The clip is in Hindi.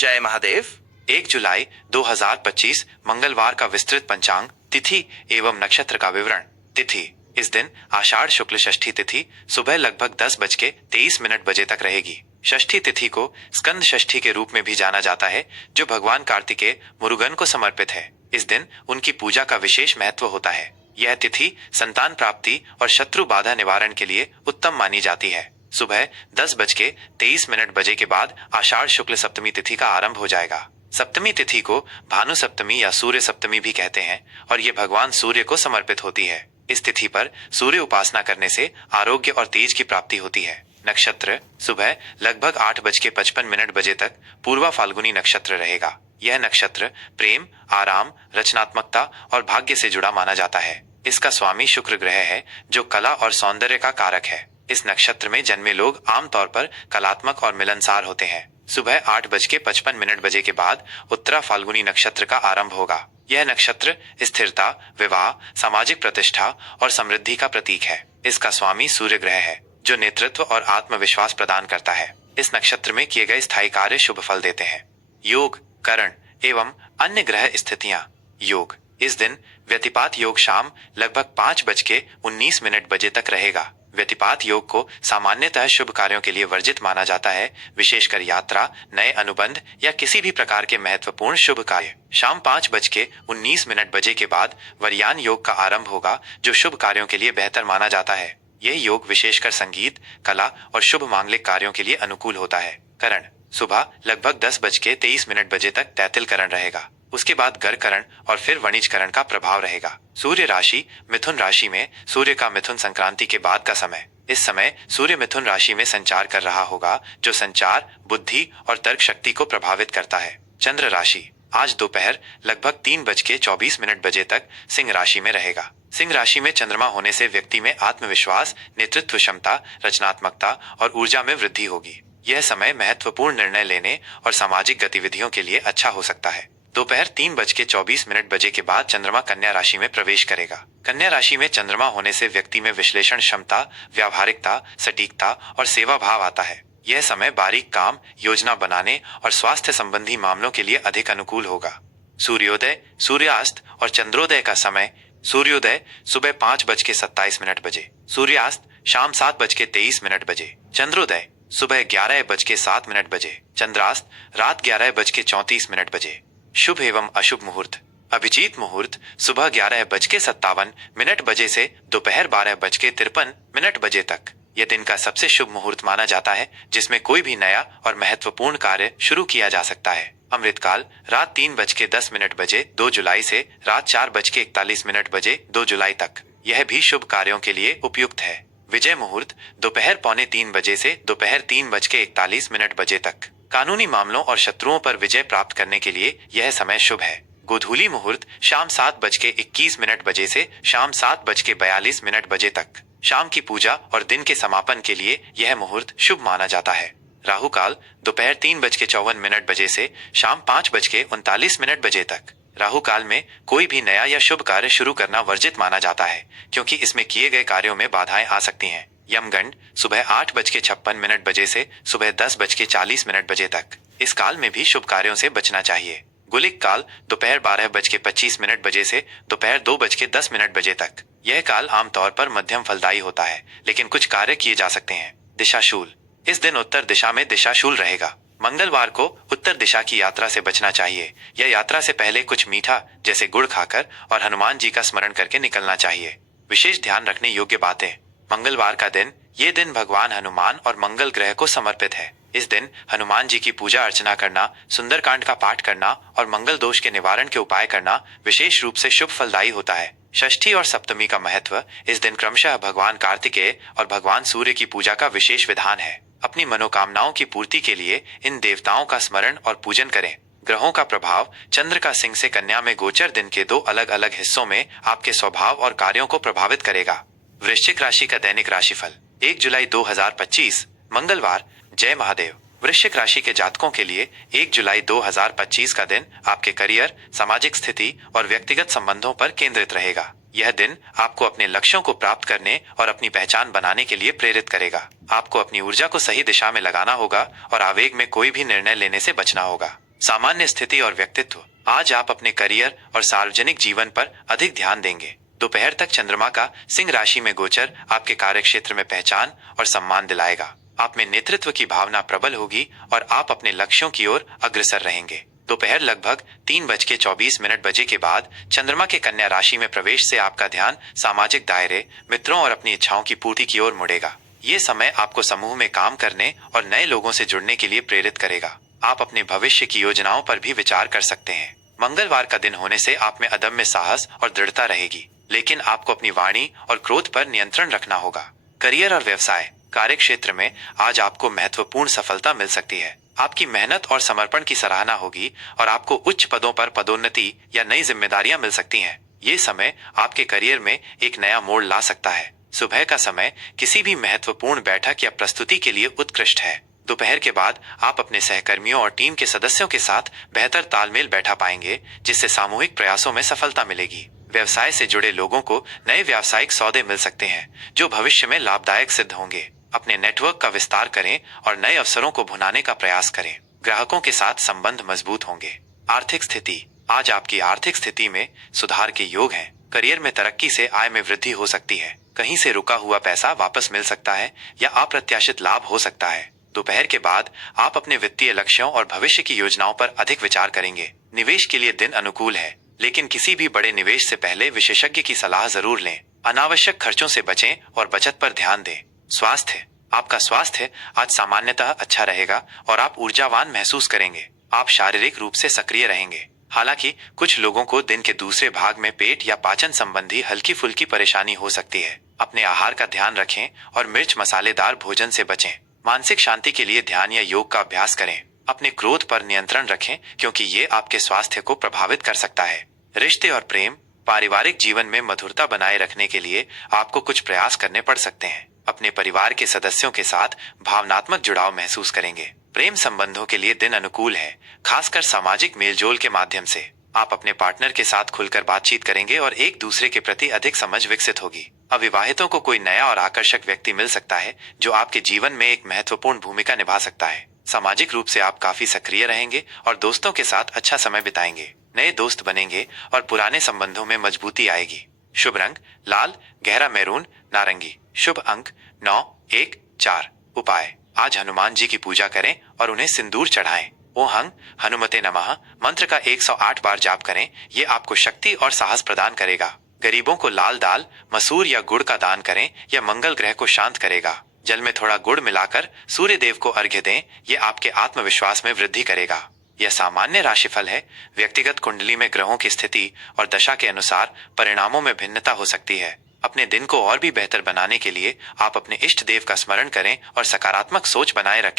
जय महादेव। 1 जुलाई 2025 मंगलवार का विस्तृत पंचांग, तिथि एवं नक्षत्र का विवरण। तिथि: इस दिन आषाढ़ शुक्ल षष्ठी तिथि सुबह लगभग 10:23 बजे तक रहेगी। षष्ठी तिथि को स्कंद षष्ठी के रूप में भी जाना जाता है, जो भगवान कार्तिकेय मुरुगन को समर्पित है। इस दिन उनकी पूजा का विशेष महत्व होता है। यह तिथि संतान प्राप्ति और शत्रु बाधा निवारण के लिए उत्तम मानी जाती है। सुबह 10:23 बजे के बाद आषाढ़ शुक्ल सप्तमी तिथि का आरंभ हो जाएगा। सप्तमी तिथि को भानु सप्तमी या सूर्य सप्तमी भी कहते हैं और ये भगवान सूर्य को समर्पित होती है। इस तिथि पर सूर्य उपासना करने से आरोग्य और तेज की प्राप्ति होती है। नक्षत्र: सुबह लगभग 8:55 बजे तक पूर्वा फाल्गुनी नक्षत्र रहेगा। यह नक्षत्र प्रेम, आराम, रचनात्मकता और भाग्य से जुड़ा माना जाता है। इसका स्वामी शुक्र ग्रह है, जो कला और सौंदर्य का कारक है। इस नक्षत्र में जन्मे लोग आमतौर पर कलात्मक और मिलनसार होते हैं। सुबह 8:55 बजे के बाद उत्तरा फाल्गुनी नक्षत्र का आरंभ होगा। यह नक्षत्र स्थिरता, विवाह, सामाजिक प्रतिष्ठा और समृद्धि का प्रतीक है। इसका स्वामी सूर्य ग्रह है, जो नेतृत्व और आत्मविश्वास प्रदान करता है। इस नक्षत्र में किए गए स्थायी कार्य शुभ फल देते हैं। योग, करण एवं अन्य ग्रह स्थितियां। योग: इस दिन व्यतिपात योग शाम लगभग 5:19 बजे तक रहेगा। व्यतिपात योग को सामान्यतः शुभ कार्यों के लिए वर्जित माना जाता है, विशेषकर यात्रा, नए अनुबंध या किसी भी प्रकार के महत्वपूर्ण शुभ कार्य। शाम 5:19 बजे के बाद वरयान योग का आरंभ होगा, जो शुभ कार्यों के लिए बेहतर माना जाता है। यह योग विशेषकर संगीत, कला और शुभ मांगलिक कार्यों के लिए अनुकूल होता है। करण: सुबह लगभग 10:23 बजे तक तैतिल करण रहेगा। उसके बाद गर करण और फिर वणिज करण का प्रभाव रहेगा। सूर्य राशि मिथुन राशि में सूर्य का मिथुन संक्रांति के बाद का समय। इस समय सूर्य मिथुन राशि में संचार कर रहा होगा, जो संचार, बुद्धि और तर्क शक्ति को प्रभावित करता है। चंद्र राशि: आज दोपहर लगभग 3:24 बजे तक सिंह राशि में रहेगा। सिंह राशि में चंद्रमा होने से व्यक्ति में आत्मविश्वास, नेतृत्व क्षमता, रचनात्मकता और ऊर्जा में वृद्धि होगी। यह समय महत्वपूर्ण निर्णय लेने और सामाजिक गतिविधियों के लिए अच्छा हो सकता है। दोपहर 3:24 बजे के बाद चंद्रमा कन्या राशि में प्रवेश करेगा। कन्या राशि में चंद्रमा होने से व्यक्ति में विश्लेषण क्षमता, व्यावहारिकता, सटीकता और सेवा भाव आता है। यह समय बारीक काम, योजना बनाने और स्वास्थ्य संबंधी मामलों के लिए अधिक अनुकूल होगा। सूर्योदय, सूर्यास्त और चंद्रोदय का समय: सूर्योदय सुबह 5:27 बजे, सूर्यास्त शाम 7:23 बजे, चंद्रोदय सुबह 11:07 बजे, चंद्रास्त रात 11:34 बजे। शुभ एवं अशुभ मुहूर्त: अभिजीत मुहूर्त सुबह 11:57 बजे से दोपहर 12:53 बजे तक। यह दिन का सबसे शुभ मुहूर्त माना जाता है, जिसमें कोई भी नया और महत्वपूर्ण कार्य शुरू किया जा सकता है। अमृतकाल रात 3:10 बजे 2 जुलाई से रात 4:41 बजे 2 जुलाई तक। यह भी शुभ कार्यों के लिए उपयुक्त है। विजय मुहूर्त दोपहर 2:45 बजे से दोपहर 3:41 बजे तक। कानूनी मामलों और शत्रुओं पर विजय प्राप्त करने के लिए यह समय शुभ है। गोधूली मुहूर्त शाम 7:21 बजे से शाम 7:42 बजे तक। शाम की पूजा और दिन के समापन के लिए यह मुहूर्त शुभ माना जाता है। राहु काल दोपहर 3:54 बजे से शाम 5:39 बजे तक। राहु काल में कोई भी नया या शुभ कार्य शुरू करना वर्जित माना जाता है, क्योंकि इसमें किए गए कार्यों में बाधाएं आ सकती हैं। यमगंड सुबह 8:56 बजे से सुबह 10:40 बजे तक। इस काल में भी शुभ कार्यों से बचना चाहिए। गुलिक काल दोपहर 12:25 बजे से दोपहर 2:10 बजे तक। यह काल आमतौर पर मध्यम फलदायी होता है, लेकिन कुछ कार्य किए जा सकते हैं। दिशाशूल: इस दिन उत्तर दिशा में दिशाशूल रहेगा। मंगलवार को उत्तर दिशा की यात्रा से बचना चाहिए। यह यात्रा से पहले कुछ मीठा जैसे गुड़ खाकर और हनुमान जी का स्मरण करके निकलना चाहिए। विशेष ध्यान रखने योग्य बातें: मंगलवार का दिन, ये दिन भगवान हनुमान और मंगल ग्रह को समर्पित है। इस दिन हनुमान जी की पूजा अर्चना करना, सुंदरकांड का पाठ करना और मंगल दोष के निवारण के उपाय करना विशेष रूप से शुभ फलदायी होता है। षष्ठी और सप्तमी का महत्व: इस दिन क्रमशः भगवान कार्तिकेय और भगवान सूर्य की पूजा का विशेष विधान है। अपनी मनोकामनाओं की पूर्ति के लिए इन देवताओं का स्मरण और पूजन करें। ग्रहों का प्रभाव: चंद्र का सिंह से कन्या में गोचर दिन के 2 अलग अलग हिस्सों में आपके स्वभाव और कार्यों को प्रभावित करेगा। वृश्चिक राशि का दैनिक राशिफल 1 जुलाई 2025 मंगलवार। जय महादेव। वृश्चिक राशि के जातकों के लिए 1 जुलाई 2025 का दिन आपके करियर, सामाजिक स्थिति और व्यक्तिगत संबंधों पर केंद्रित रहेगा। यह दिन आपको अपने लक्ष्यों को प्राप्त करने और अपनी पहचान बनाने के लिए प्रेरित करेगा। आपको अपनी ऊर्जा को सही दिशा में लगाना होगा और आवेग में कोई भी निर्णय लेने से बचना होगा। सामान्य स्थिति और व्यक्तित्व। आज आप अपने करियर और सार्वजनिक जीवन पर अधिक ध्यान देंगे। दोपहर तक चंद्रमा का सिंह राशि में गोचर आपके कार्यक्षेत्र में पहचान और सम्मान दिलाएगा। आप में नेतृत्व की भावना प्रबल होगी और आप अपने लक्ष्यों की ओर अग्रसर रहेंगे। दोपहर लगभग 3:24 बजे के बाद चंद्रमा के कन्या राशि में प्रवेश से आपका ध्यान सामाजिक दायरे, मित्रों और अपनी इच्छाओं की पूर्ति की ओर मुड़ेगा। ये समय आपको समूह में काम करने और नए लोगों से जुड़ने के लिए प्रेरित करेगा। आप अपने भविष्य की योजनाओं पर भी विचार कर सकते हैं। मंगलवार का दिन होने से आप में अदम्य साहस और दृढ़ता रहेगी, लेकिन आपको अपनी वाणी और क्रोध पर नियंत्रण रखना होगा। करियर और व्यवसाय। कार्य क्षेत्र में आज आपको महत्वपूर्ण सफलता मिल सकती है। आपकी मेहनत और समर्पण की सराहना होगी और आपको उच्च पदों पर पदोन्नति या नई जिम्मेदारियां मिल सकती हैं। ये समय आपके करियर में एक नया मोड़ ला सकता है। सुबह का समय किसी भी महत्वपूर्ण बैठक या प्रस्तुति के लिए उत्कृष्ट है। दोपहर के बाद आप अपने सहकर्मियों और टीम के सदस्यों के साथ बेहतर तालमेल बैठा पाएंगे, जिससे सामूहिक प्रयासों में सफलता मिलेगी। व्यवसाय से जुड़े लोगों को नए व्यावसायिक सौदे मिल सकते हैं, जो भविष्य में लाभदायक सिद्ध होंगे। अपने नेटवर्क का विस्तार करें और नए अवसरों को भुनाने का प्रयास करें। ग्राहकों के साथ संबंध मजबूत होंगे। आर्थिक स्थिति। आज आपकी आर्थिक स्थिति में सुधार के योग हैं। करियर में तरक्की से आय में वृद्धि हो सकती है। कहीं से रुका हुआ पैसा वापस मिल सकता है या अप्रत्याशित लाभ हो सकता है। दोपहर के बाद आप अपने वित्तीय लक्ष्यों और भविष्य की योजनाओं पर अधिक विचार करेंगे। निवेश के लिए दिन अनुकूल है, लेकिन किसी भी बड़े निवेश से पहले विशेषज्ञ की सलाह जरूर लें। अनावश्यक खर्चों से बचें और बचत पर ध्यान दें। स्वास्थ्य। आपका स्वास्थ्य आज सामान्यतः अच्छा रहेगा और आप ऊर्जावान महसूस करेंगे। आप शारीरिक रूप से सक्रिय रहेंगे। हालांकि कुछ लोगों को दिन के दूसरे भाग में पेट या पाचन संबंधी हल्की फुल्की परेशानी हो सकती है। अपने आहार का ध्यान रखें और मिर्च मसालेदार भोजन से बचें। मानसिक शांति के लिए ध्यान या योग का अभ्यास करें। अपने क्रोध पर नियंत्रण रखें, क्योंकि ये आपके स्वास्थ्य को प्रभावित कर सकता है। रिश्ते और प्रेम। पारिवारिक जीवन में मधुरता बनाए रखने के लिए आपको कुछ प्रयास करने पड़ सकते हैं। अपने परिवार के सदस्यों के साथ भावनात्मक जुड़ाव महसूस करेंगे। प्रेम संबंधों के लिए दिन अनुकूल है, खासकर सामाजिक मेलजोल के माध्यम से। आप अपने पार्टनर के साथ खुलकर बातचीत करेंगे और एक दूसरे के प्रति अधिक समझ विकसित होगी। अविवाहितों को कोई नया और आकर्षक व्यक्ति मिल सकता है, जो आपके जीवन में एक महत्वपूर्ण भूमिका निभा सकता है। सामाजिक रूप से आप काफी सक्रिय रहेंगे और दोस्तों के साथ अच्छा समय बिताएंगे। नए दोस्त बनेंगे और पुराने संबंधों में मजबूती आएगी। शुभ रंग लाल, गहरा मैरून, नारंगी। शुभ अंक 9, 1, 4। उपाय। आज हनुमान जी की पूजा करें और उन्हें सिंदूर चढ़ाएं। ओहं हनुमते नमः मंत्र का 108 बार जाप करें। ये आपको शक्ति और साहस प्रदान करेगा। गरीबों को लाल दाल, मसूर या गुड़ का दान करें, यह मंगल ग्रह को शांत करेगा। जल में थोड़ा गुड़ मिलाकर सूर्य देव को अर्घ्य दें, ये आपके आत्मविश्वास में वृद्धि करेगा। यह सामान्य राशिफल है। व्यक्तिगत कुंडली में ग्रहों की स्थिति और दशा के अनुसार परिणामों में भिन्नता हो सकती है। अपने दिन को और भी बेहतर बनाने के लिए आप अपने इष्ट देव का स्मरण करें और सकारात्मक सोच बनाए रखें।